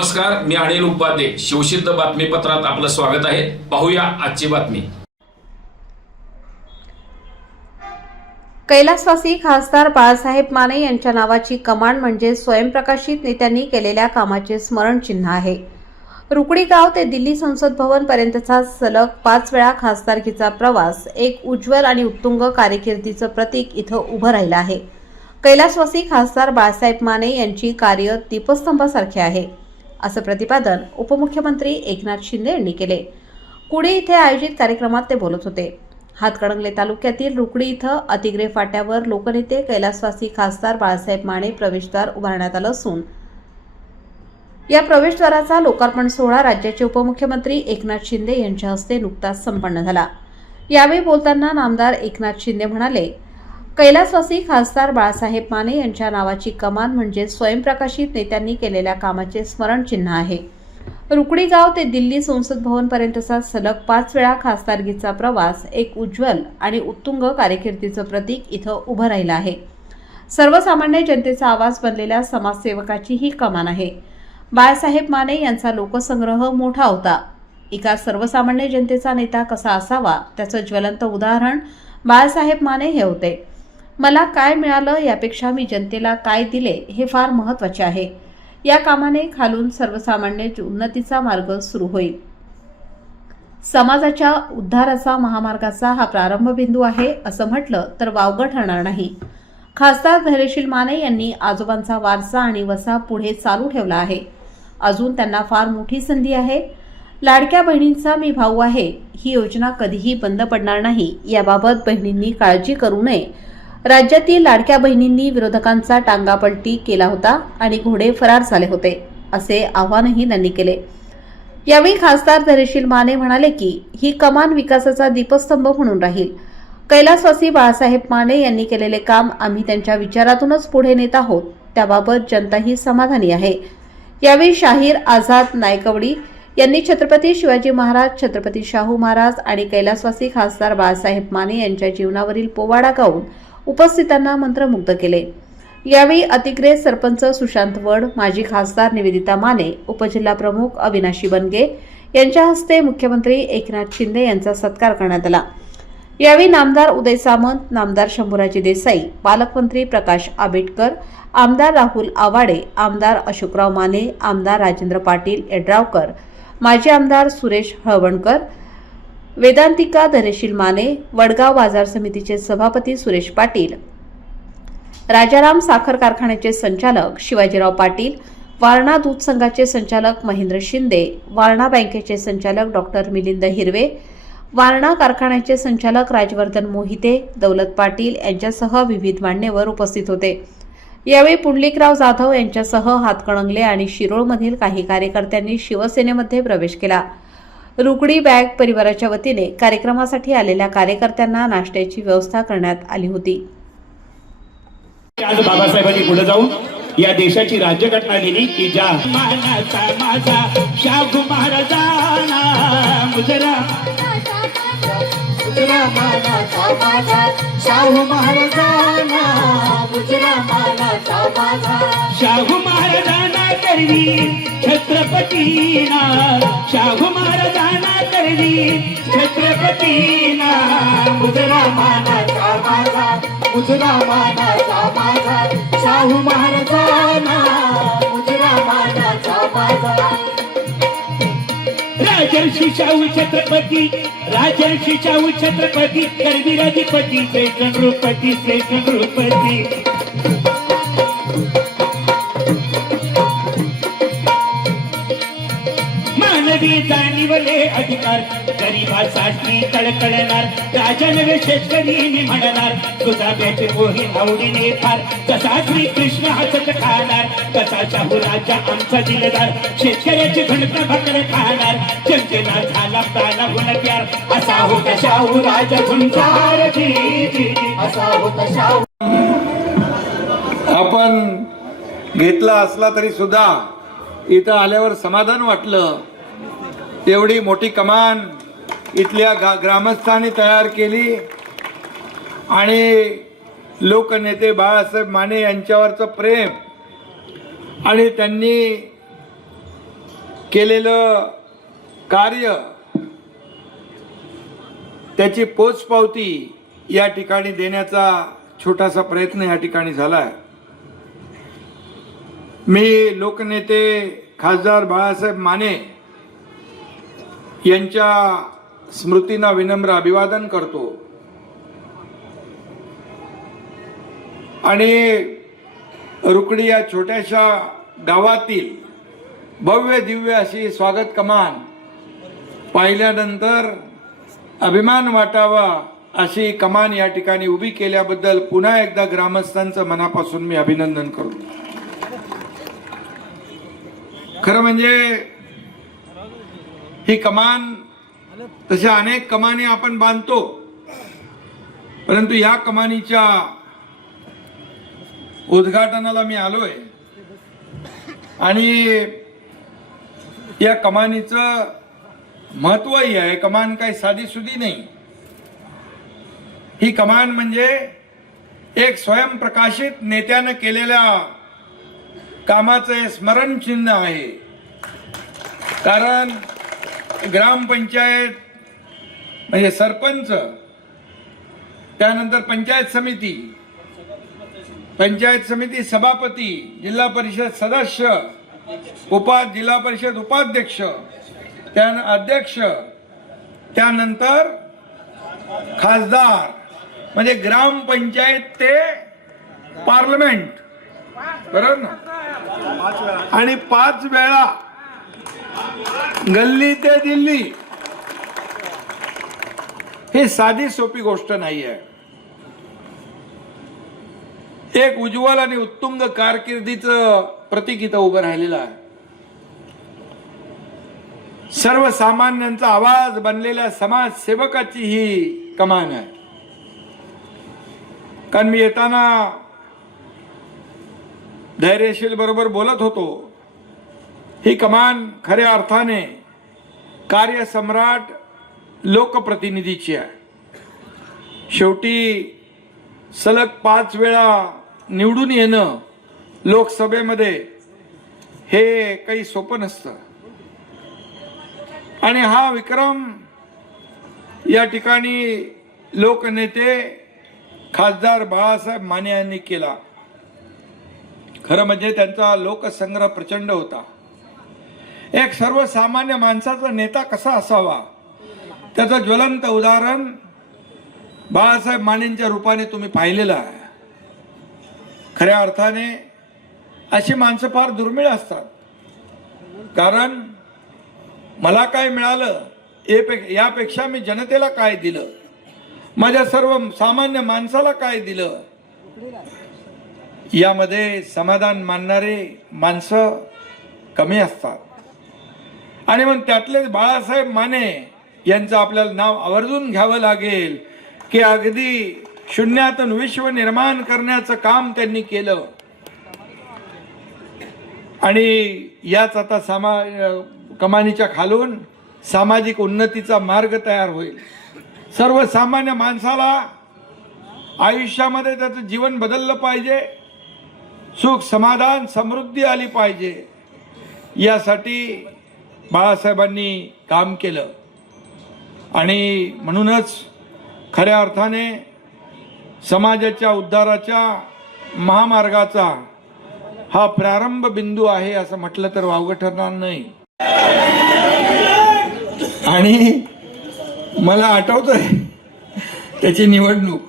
नमस्कार मी अनिल उपाध्ये. शिवसिद्ध बातमीपत्रात आपलं स्वागत आहे. पाहूया आजची बातमी. कैलासवासी खासदार बाळासाहेब माने यांच्या नावाची कमांड म्हणजे स्वयंप्रकाशित नेत्यांनी केलेल्या कामाचे स्मरणचिन्ह आहे. रुकडी गाव ते दिल्ली संसद भवन पर्यंतचा सलग पाच वेळा खासदारकीचा प्रवास एक उज्ज्वल आणि उत्तुंग कारकिर्दीचं प्रतीक इथं उभं राहिलं आहे. कैलासवासी खासदार बाळासाहेब माने यांची कार्य दीपस्तंभासारखे आहे. असं प्रतिपादन उपमुख्यमंत्री एकनाथ शिंदे यांनी केले. कुडे इथे आयोजित कार्यक्रमात ते बोलत होते. हातकणंगले तालुक्यातील रुकडी इथं अतिग्रे फाट्यावर लोकनेते कैलासवासी खासदार बाळासाहेब माने प्रवेशद्वार उभारण्यात आलं असून या प्रवेशद्वाराचा लोकार्पण सोहळा राज्याचे उपमुख्यमंत्री एकनाथ शिंदे यांच्या हस्ते नुकताच संपन्न झाला. यावेळी बोलताना नामदार एकनाथ शिंदे म्हणाले कैलासवासी खासदार बाळासाहेब माने यांच्या नावाची कमान म्हणजे स्वयंप्रकाशित नेत्यांनी केलेल्या कामाचे स्मरणचिन्ह आहे. रुकडी गाव ते दिल्ली संसद भवनपर्यंतचा सलग पाच वेळा खासदारकीचा प्रवास एक उज्ज्वल आणि उत्तुंग कार्यकिर्दीचं प्रतीक इथं उभं राहिलं आहे. सर्वसामान्य जनतेचा आवाज बनलेल्या समाजसेवकाची ही कमान आहे. बाळासाहेब माने यांचा लोकसंग्रह मोठा होता. एका सर्वसामान्य जनतेचा नेता कसा असावा त्याचं ज्वलंत उदाहरण बाळासाहेब माने हे होते. मला काय मिळालं यापेक्षा मी जनतेला काय दिले हे फार महत्त्वाचे आहे. या कामाने खालून सर्वसामान्य उन्नतीचा मार्ग सुरू होईल. समाजाच्या उद्धाराचा महामार्गाचा हा प्रारंभ बिंदू आहे असं म्हटलं तर वावगं ठरणार नाही. खासदार धैर्यशील माने यांनी आजोबांचा वारसा आणि वसा पुढे चालू ठेवला आहे. अजून त्यांना फार मोठी संधी आहे. लाडक्या बहिणींचा मी भाऊ आहे. ही योजना कधीही बंद पडणार नाही. याबाबत बहिणींनी काळजी करू नये. राज्यातील लाडक्या बहिणींनी विरोधकांचा टांगापलटी केला होता आणि घोडे फरार झाले होते असे आवाहनही त्यांनी केले. यावेळी खासदार धैर्यशील माने म्हणाले की ही कमान विकासाचा दीपस्तंभ म्हणून राहील. कैलासवासी बाळासाहेब माने यांनी केलेले काम आम्ही त्यांच्या विचारातूनच पुढे नेत आहोत त्याबाबत जनताही समाधानी आहे. यावेळी शाहीर आझाद नायकवडी यांनी छत्रपती शिवाजी महाराज छत्रपती शाहू महाराज आणि कैलासवासी खासदार बाळासाहेब माने यांच्या जीवनावरील पोवाडा गाऊन उपस्थितांना मंत्रमुग्ध केले. यावेळी अतिग्रे सरपंच सुशांत वड माजी खासदार निवेदिता माने उपजिल्हा प्रमुख अविनाशी बनगे यांच्या हस्ते मुख्यमंत्री एकनाथ शिंदे यांचा सत्कार करण्यात आला. यावेळी नामदार उदय सामंत नामदार शंभूराजी देसाई पालकमंत्री प्रकाश आंबेडकर आमदार राहुल आवाडे आमदार अशोकराव माने आमदार राजेंद्र पाटील यड्रावकर माजी आमदार सुरेश हळवणकर वेदांतिका धनशील माने वडगाव बाजार समितीचे सभापती सुरेश पाटील. राजाराम साखर कारखान्याचे संचालक शिवाजीराव पाटील वारणा दूध संघाचे संचालक महेंद्र शिंदे वारणा बँकेचे संचालक डॉक्टर मिलिंद हिरवे वारणा कारखान्याचे संचालक राजवर्धन मोहिते दौलत पाटील यांच्यासह विविध मान्यवर उपस्थित होते. यावेळी पुंडलिकराव जाधव यांच्यासह हातकणंगले आणि शिरोळमधील काही कार्यकर्त्यांनी शिवसेनेमध्ये प्रवेश केला. रुकडी बॅग परिवाराच्या वतीने कार्यक्रमासाठी आलेल्या कार्यकर्त्यांना नाश्त्याची व्यवस्था करण्यात आली होती. आज बाबासाहेबांनी पुढे जाऊन या देशाची राज्यघटना लिहिली की ज्या शाहू महाराजांना शाहू महाराजांना गुजरा मानाचा माझा शाहू महाराजांना करवी छत्रपतीना शाहू महाराजांना मानाचा माझा गुजरा मानाचा माझा. शाहू महाराजांना गुजरा मानाचा माझा. राजर्षी शाहू छत्रपती राजर्षी शाहू छत्रपती करवीराधिपती श्रेष्ठ नृपती श्रेष्ठ नृपती मानवी जाणीवले अधिकार. गरीबासाठी कळकळणार राजन नवे शेतकरी म्हणणार. तुझा भेट मोही आवडीने फार. कसा श्री कृष्ण हसत खाणार कसा शाहू राजा आमचा दिलदार. शेतकऱ्याचे घणत भाकर खाणार चंचना झाला प्राणाहून प्यार असा होता शाहू राजा गुंजार असा होता शाहू आपण घेतला असला तरी सुद्धा इथं आल्यावर समाधान वाटलं. एवढी मोठी कमान इथल्या गा ग्रामस्थांनी तयार केली. आणि लोकनेते बाळासाहेब माने यांच्यावरचं प्रेम आणि त्यांनी केलेलं कार्य त्याची पोचपावती या ठिकाणी देण्याचा छोटासा प्रयत्न या ठिकाणी झाला आहे मी लोकनेते खासदार बाळासाहेब माने यांच्या स्मृतींना विनम्र अभिवादन करतो. आणि रुकडी या छोट्याशा गावातील भव्य दिव्य अशी स्वागत कमान पाहिल्यानंतर अभिमान वाटावा अशी कमान या ठिकाणी उभी केल्याबद्दल पुन्हा एकदा ग्रामस्थांचं मनापासून मी अभिनंदन करतो. खरं म्हणजे ही कमान तशा अनेक कमानी आपण बांधतो. परंतु या कमानीच्या उद्घाटनाला मी आलोय. आणि या कमानीचं महत्वही आहे. कमान काही साधी सुधी नाही. ही कमान म्हणजे एक स्वयंप्रकाशित नेत्यानं केलेल्या कामाचे स्मरणचिन्ह आहे. कारण ग्रामपंचायत म्हणजे सरपंच त्यानंतर पंचायत समिती पंचायत समिती सभापती जिल्हा परिषद सदस्य उपा जिल्हा परिषद उपाध्यक्ष त्या अध्यक्ष त्यानंतर खासदार म्हणजे ग्रामपंचायत ते पार्लमेंट. बरोबर ना? आणि पाच वेळा गल्ली ते दिल्ली. ही साधी सोपी गोष्ट नाही आहे एक उज्ज्वल आणि उत्तुंग कारकिर्दीचं प्रतीक इथं उभं राहिलेलं आहे. सर्वसामान्यांचा आवाज बनलेल्या समाजसेवकाची ही कमान आहे. कारण मी येताना धैर्यशील बरोबर बोलत होतो. ही कमान खऱ्या अर्थाने कार्यसम्राट लोकप्रतिनिधीची आहे. शेवटी सलग पाच वेळा निवडून येणं लोकसभेमध्ये हे काही सोपं नसतं. आणि हा विक्रम या ठिकाणी लोकनेते खासदार बाळासाहेब माने यांनी केला. खरं म्हणजे त्यांचा लोकसंग्रह प्रचंड होता. एक सर्वसामान्य माणसाचा नेता कसा असावा? त्याचं ज्वलंत उदाहरण बाळासाहेब मानेंच्या रूपाने तुम्ही पाहिलेलं आहे. खऱ्या अर्थाने अशी माणसं फार दुर्मिळ असतात. कारण मला काय मिळालं यापे- यापेक्षा मी जनतेला काय दिलं? माझ्या सर्व सामान्य माणसाला काय दिलं? यामध्ये समाधान मानणारे माणसं कमी असतात. आणि मग त्यातलेच बाळासाहेब माने यांचं आपल्याला नाव आवर्जून घ्यावं लागेल की अगदी शून्यातून विश्व निर्माण करण्याचं काम त्यांनी केलं. आणि याच आता सामा कमानीच्या खालून सामाजिक उन्नतीचा मार्ग तयार होईल. सर्वसामान्य माणसाला आयुष्यामध्ये त्याचं जीवन बदललं पाहिजे सुख समाधान समृद्धी आली पाहिजे. यासाठी बाळासाहेबांनी काम केलं. आणि म्हणूनच खऱ्या अर्थाने समाजाच्या उद्धाराच्या महामार्गाचा हा प्रारंभ बिंदू आहे असं म्हटलं तर वावगं ठरणार नाही. आणि मला आठवतंय त्याची निवडणूक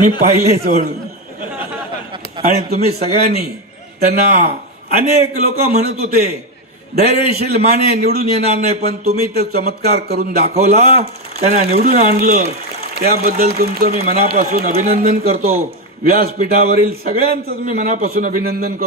मी पाहिले सोडून. आणि तुम्ही सगळ्यांनी त्यांना अनेक लोक म्हणत होते धैर्यशील माने निवडून येणार नाही पण तुम्ही ते चमत्कार करून दाखवला त्यांना निवडून आणलं. त्याबद्दल तुमचं मी मनापासून अभिनंदन करतो. व्यासपीठावरील सगळ्यांचंच मी मनापासून अभिनंदन करतो.